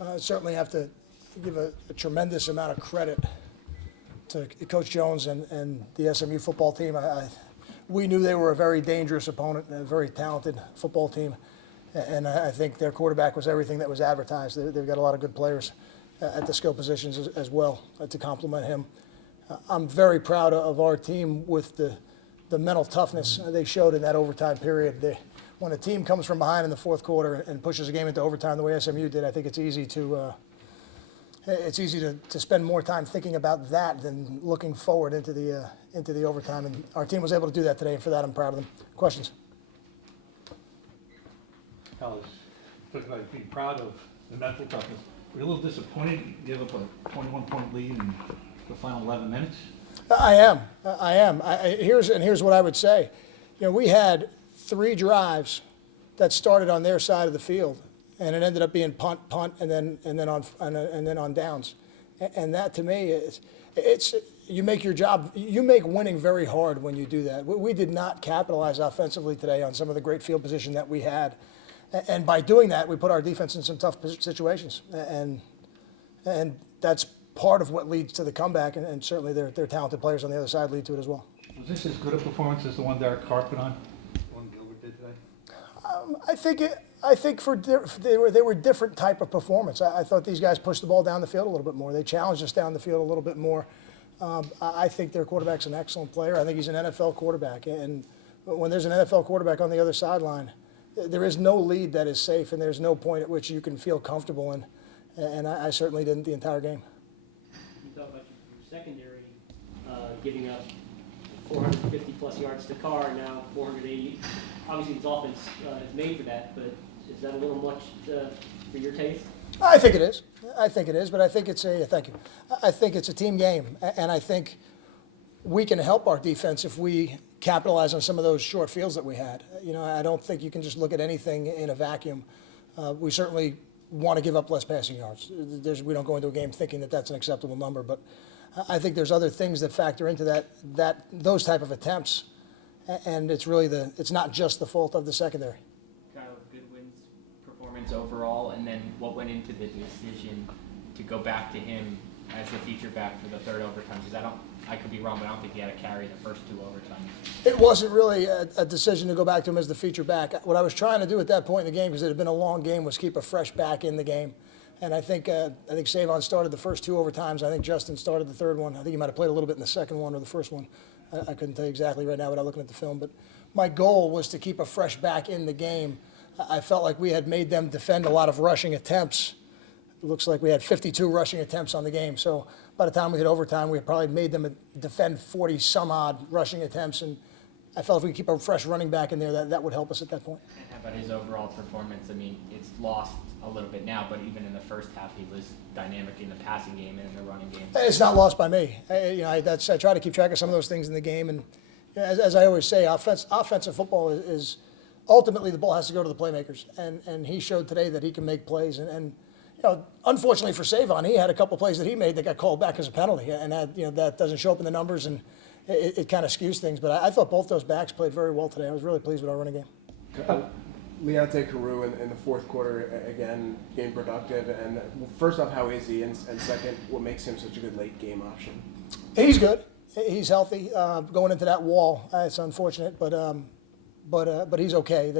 I certainly have to give a tremendous amount of credit to Coach Jones and the SMU football team. We knew they were a very dangerous opponent and a very talented football team, and I think their quarterback was everything that was advertised. They've got a lot of good players at the skill positions as well to complement him. I'm very proud of our team with the mental toughness they showed in that overtime period. When a team comes from behind in the fourth quarter and pushes a game into overtime the way SMU did, I think it's easy to spend more time thinking about that than looking forward into the overtime. And our team was able to do that today, and for that I'm proud of them. Questions? Fellas, talk about being proud of the mental toughness. Were you a little disappointed you gave up a 21-point lead in the final 11 minutes? I am. Here's what I would say. We had 3 drives that started on their side of the field, and it ended up being punt, and then on downs. And that to me it's you make winning very hard when you do that. We did not capitalize offensively today on some of the great field position that we had, and by doing that we put our defense in some tough situations, and that's part of what leads to the comeback, and certainly their talented players on the other side lead to it as well. Was this as good a performance as the one Derek Carr put on? The one Gilbert did today? I think they were different type of performance. I thought these guys pushed the ball down the field a little bit more. They challenged us down the field a little bit more. I think their quarterback's an excellent player. I think he's an NFL quarterback, and when there's an NFL quarterback on the other sideline, there is no lead that is safe, and there's no point at which you can feel comfortable in. And I certainly didn't the entire game. You talk about your secondary giving up 450-plus yards to Carr, now 480. Obviously, his offense is made for that, but is that a little much for your taste? I think it is, but I think it's a team game, and I think we can help our defense if we capitalize on some of those short fields that we had. I don't think you can just look at anything in a vacuum. We certainly want to give up less passing yards. We don't go into a game thinking that that's an acceptable number, but I think there's other things that factor into those type of attempts, and it's not just the fault of the secondary. Kind of Goodwin's performance overall, and then what went into the decision to go back to him as the feature back for the third overtime? Because I could be wrong, but I don't think he had to carry the first 2 overtimes. It wasn't really a decision to go back to him as the feature back. What I was trying to do at that point in the game, because it had been a long game, was keep a fresh back in the game. And I think Savon started the first 2 overtimes. I think Justin started the third one. I think he might have played a little bit in the second one or the first one. I couldn't tell you exactly right now without looking at the film. But my goal was to keep a fresh back in the game. I felt like we had made them defend a lot of rushing attempts. It looks like we had 52 rushing attempts on the game. So by the time we hit overtime, we had probably made them defend 40-some-odd rushing attempts. And I felt if we could keep a fresh running back in there, that would help us at that point. And how about his overall performance? I mean, it's lost a little bit now, but even in the first half, he was dynamic in the passing game and in the running game. It's not lost by me. I try to keep track of some of those things in the game. And as I always say, offensive football is ultimately the ball has to go to the playmakers. And he showed today that he can make plays. And unfortunately for Savon, he had a couple plays that he made that got called back as a penalty, and that doesn't show up in the numbers, and it kind of skews things. But I thought both those backs played very well today. I was really pleased with our running game. Leonte Carew in the fourth quarter, again, being productive. And first off, how is he? And second, what makes him such a good late game option? He's good. He's healthy. Going into that wall, it's unfortunate, but he's okay.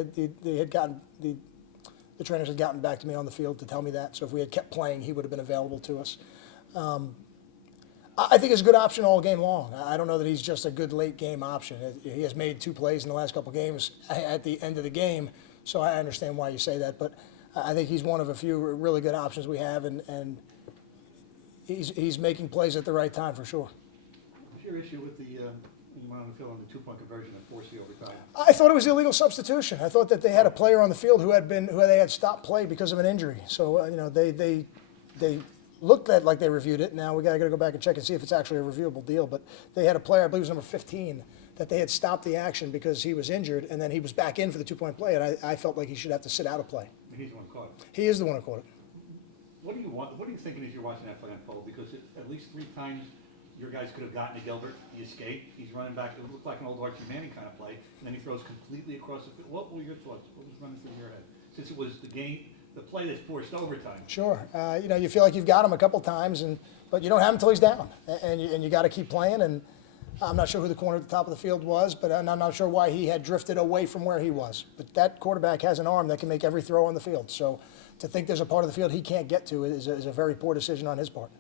The trainers had gotten back to me on the field to tell me that. So if we had kept playing, he would have been available to us. I think it's a good option all game long. I don't know that he's just a good late game option. He has made 2 plays in the last couple of games at the end of the game, so I understand why you say that. But I think he's one of a few really good options we have, and he's making plays at the right time for sure. What's your issue with you went on the field on the 2-point conversion and forced the overtime? I thought it was illegal substitution. I thought that they had a player on the field who they had stopped play because of an injury. So they looked at like they reviewed it. Now we got to go back and check and see if it's actually a reviewable deal. But they had a player, I believe it was number 15, that they had stopped the action because he was injured, and then he was back in for the 2-point play, and I felt like he should have to sit out of play. He's the one who caught it. He is the one who caught it. What are you thinking as you're watching that play unfold? Because at least 3 times your guys could have gotten to Gilbert. He escaped. He's running back. It looked like an old Archie Manning kind of play. And then he throws completely across the field. What were your thoughts? What was running through your head? Since it was the game, the play that's forced overtime. Sure. You feel like you've got him a couple times, but you don't have him until he's down, and you got to keep playing. And I'm not sure who the corner at the top of the field was, but I'm not sure why he had drifted away from where he was. But that quarterback has an arm that can make every throw on the field. So to think there's a part of the field he can't get to is a very poor decision on his part.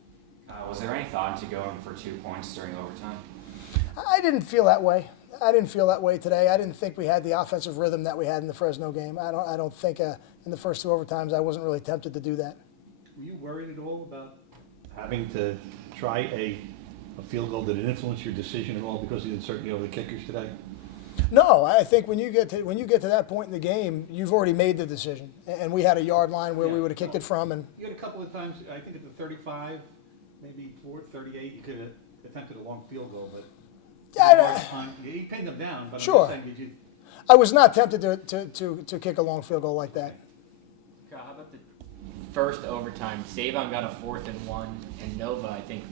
Was there any thought into going for 2 points during overtime? I didn't feel that way. I didn't feel that way today. I didn't think we had the offensive rhythm that we had in the Fresno game. I don't think in the first 2 overtimes I wasn't really tempted to do that. Were you worried at all about having to try a field goal? Did it influence your decision at all because of the uncertainty over the kickers today? No, I think when you get to that point in the game, you've already made the decision. And we had a yard line where we would have kicked it from. And You had a couple of times, I think at the 35, maybe 38, you could have attempted a long field goal, but you pinned them down. But Sure. I'm just saying, did you? I was not tempted to kick a long field goal like that. How about the first overtime? Savon got a 4th and 1, and Nova, I think,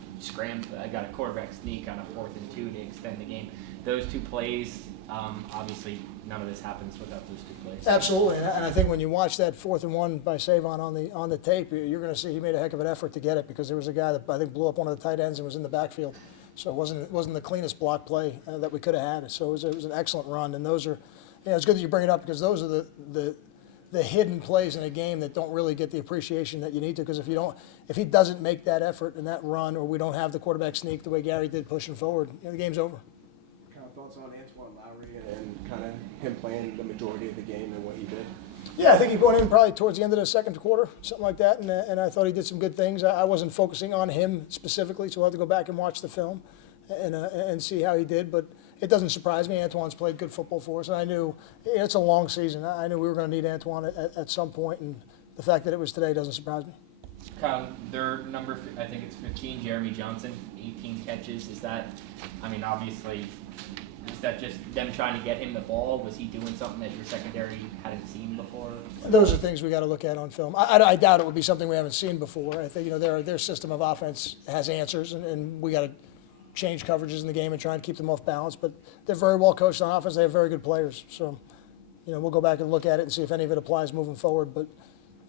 I got a quarterback sneak on a 4th and 2 to extend the game. Those 2 plays, obviously, none of this happens without those 2 plays. Absolutely, and I think when you watch that 4th and 1 by Savon on the tape, you're going to see he made a heck of an effort to get it because there was a guy that I think blew up one of the tight ends and was in the backfield. So it wasn't the cleanest block play that we could have had. So it was an excellent run, and those are, it's good that you bring it up because those are the hidden plays in a game that don't really get the appreciation that you need to. Because if he doesn't make that effort and that run, or we don't have the quarterback sneak the way Gary did pushing forward, the game's over. Kind of thoughts on Antoine Lowry and kind of him playing the majority of the game and what he did? Yeah, I think he went in probably towards the end of the second quarter, something like that, and I thought he did some good things. I wasn't focusing on him specifically, so I'll have to go back and watch the film and see how he did. But it doesn't surprise me. Antoine's played good football for us, and I knew it's a long season. I knew we were going to need Antoine at some point, and the fact that it was today doesn't surprise me. Kyle, their number, I think it's 15, Jeremy Johnson, 18 catches. Is that, obviously, is that just them trying to get him the ball? Was he doing something that your secondary hadn't seen before? Those are things we got to look at on film. I doubt it would be something we haven't seen before. I think their system of offense has answers, and we got to change coverages in the game and try and keep them off balance. But they're very well coached on offense. They have very good players. So, we'll go back and look at it and see if any of it applies moving forward. But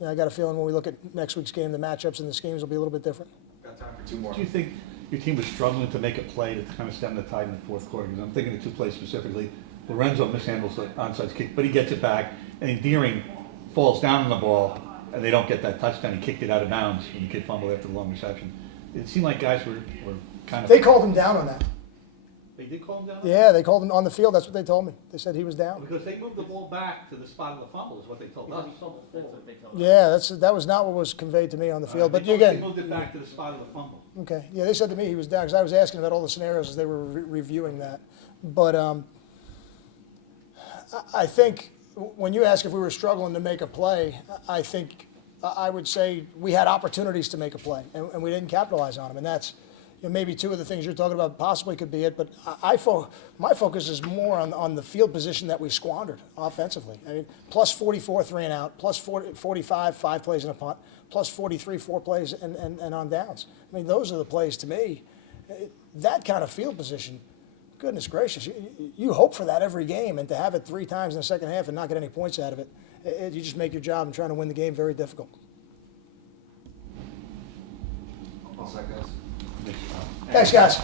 I got a feeling when we look at next week's game, the matchups and the schemes will be a little bit different. Got time for 2 more. Do you think your team was struggling to make a play to kind of stem the tide in the fourth quarter? Because I'm thinking of 2 plays specifically. Lorenzo mishandles the onside kick, but he gets it back, and Deering falls down on the ball, and they don't get that touchdown. He kicked it out of bounds when the kid fumbled after the long reception. It seemed like guys were kind of... They called him down on that. They did call him down? Yeah, they called him on the field. That's what they told me. They said he was down. Because they moved the ball back to the spot of the fumble is what they told us. That's what they told us. Yeah, that was not what was conveyed to me on the field. But They again, moved it back to the spot of the fumble. okay. Yeah, they said to me he was down because I was asking about all the scenarios as they were reviewing that. But I think when you ask if we were struggling to make a play, I think I would say we had opportunities to make a play, and we didn't capitalize on them. And that's maybe 2 of the things you're talking about possibly could be it. But my focus is more on the field position that we squandered offensively. I mean, plus 44, 3 and out, plus 45, 5 plays and a punt, plus 43, 4 plays and on downs. I mean, those are the plays to me. That kind of field position, goodness gracious, you hope for that every game, and to have it 3 times in the second half and not get any points out of it, you just make your job and trying to win the game very difficult. All set, guys. Thanks, guys.